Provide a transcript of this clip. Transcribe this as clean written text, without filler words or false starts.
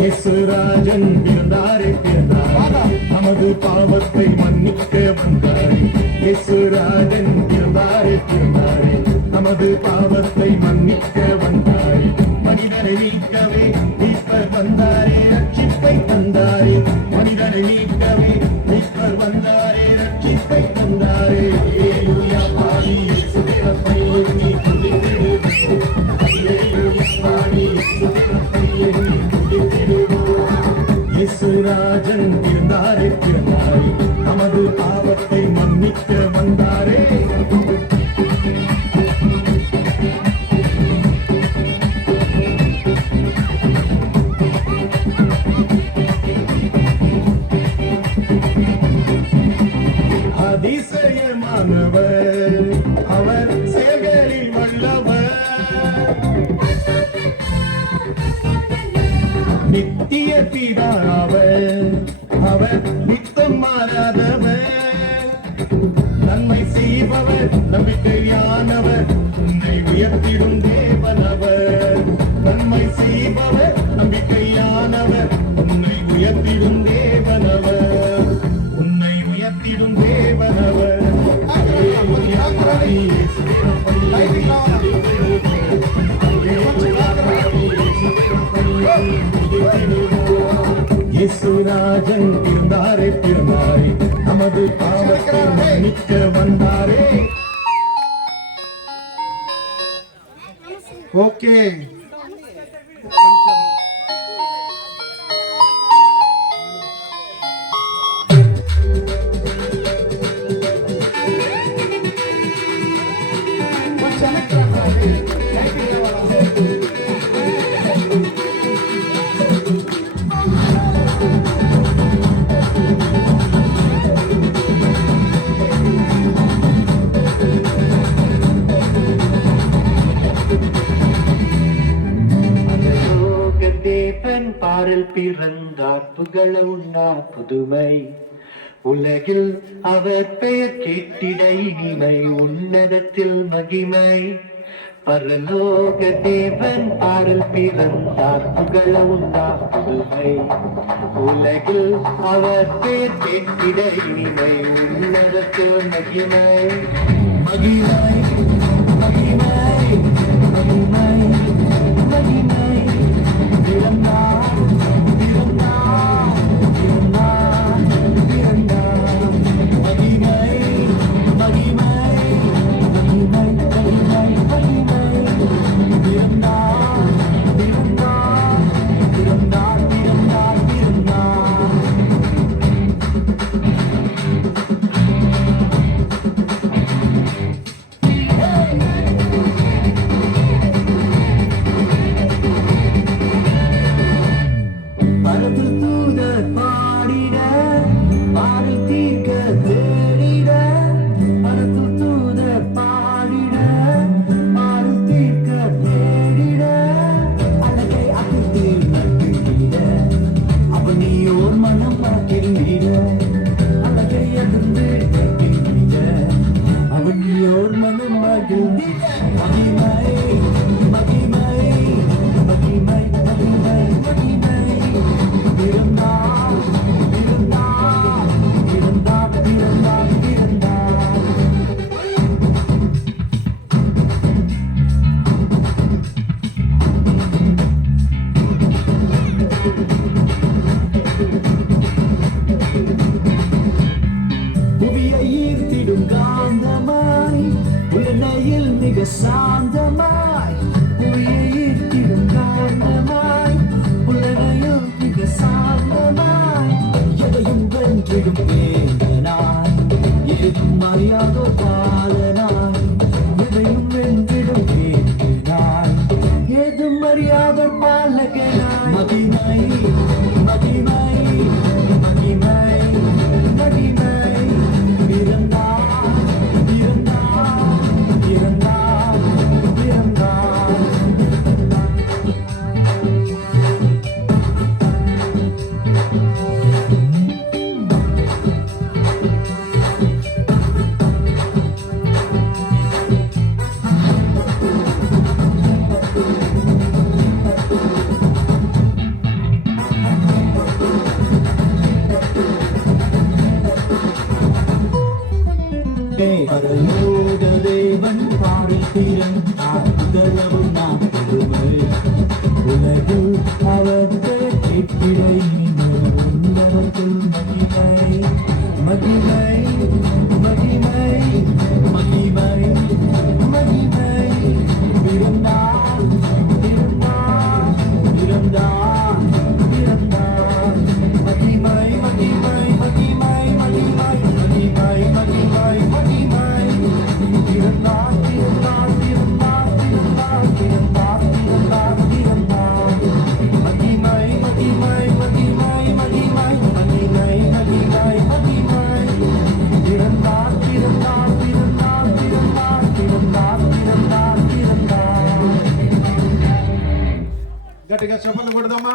இயேசுராஜன் பிறந்தாரே பிறந்தார், நமது பாவத்தை மன்னிக்க வந்தாரே. இயேசுராஜன் பிறந்தாரே பிறந்தாரே, நமது பாவத்தை மன்னிக்க வந்தாரே. மனிதரை நீக்கவே மீட்பர் வந்தாரே, ரட்சிப்பை தந்தாரே. மனிதரை நீக்கவே மீட்பர் வந்தாரே, ரட்சிப்பை தந்தாரே. அல்லேலூயா பாடி இயேசு தேவனை எண்ணி துதித்திடுவோம். அல்லேலூயா பாடி இயேசு தேவனை எண்ணி இயேசுராஜன் பிறந்தாரே பிறந்தாரே, நமது பாவத்தை மன்னிக்க வந்தாரே. அதிசயமானவர் அவர் செயல்களில் வல்லவர், நித்திய பிதாவர் அவர் நித்தம் மாறாதவர். நன்மை செய்பவர் நம்பிக்கையானவர், உன்னை உயர்த்திடும் தேவனவர். நன்மை செய்பவர் நம்பிக்கையானவர், உன்னை உயர்த்திடும் தேவனவர். உன்னை உயர்த்திடும் தேவனவர். இயேசுராஜன் பிறந்தாரே பிறந்தாரே, நமது பாவத்தை மன்னிக்க வந்தாரே. ஓகே, பாரல் பிறந்தார் புகழ உண்ணார் புதுமை, உலகில் அவர் பெயர் கேட்டிட இனிமை, உன்னதத்தில் மகிமை. பரலோக தேவன் பாரல் பிறந்தார் புகழ உண்ணார் புதுமை, உலகில் அவர் பெயர் கேட்டிட இனிமை, உன்னதத்தில் மகிமை. மகிமை மகிமை மகிமை மகிமை. பிறந்தார் பிறந்தார் பிறந்தார் பிறந்தார். மகிமை மகிமை மகிமை மகிமை மகிமை. பிறந்தார் பிறந்தார் பிறந்தார் பிறந்தார் பிறந்தார். சாந்தமாய் உயிர்த்திடும் காரணமாய் உலகையும் மிக சாந்தமாய் எதையும் வென்றிடும் வேந்தனாய் ஏதும் அறியாதோ பாலனாய் எதையும் வென்றிடும் வேந்தனாய் ஏதும் அறியாத பாலகனாய். மகிமை மகிமை மகிமை மகிமை. பிறந்தார் பிறந்தார் பிறந்தார் பிறந்தார். பரலோக தேவன் பாரில் பிறந்தார் உதயவும் நாம் பெருமை உலகில் அவருக்கு கேட்கிடை உன்னதத்தில் மகிமை மகிமை மகிமை மகிமை மகிமை பிறந்தார் பிறந்தார் பிறந்தார் பிறந்தார் மகிமை மகிமை மகிமை மகிமை மகிமை மகிமை மகிமை பிறந்தார் பிறந்தார் பிறந்தார் பிறந்தார் பிறந்தார் பிறந்தார் பிறந்தார் மகிமை மகிமை மகிமை மகிமை மகிமை மகிமை மகிமை பிறந்தார் பிறந்தார் பிறந்தார் பிறந்தார் பிறந்தார் பிறந்தார் பிறந்தார் గట్టిగా చెప్పండి కొడదామా.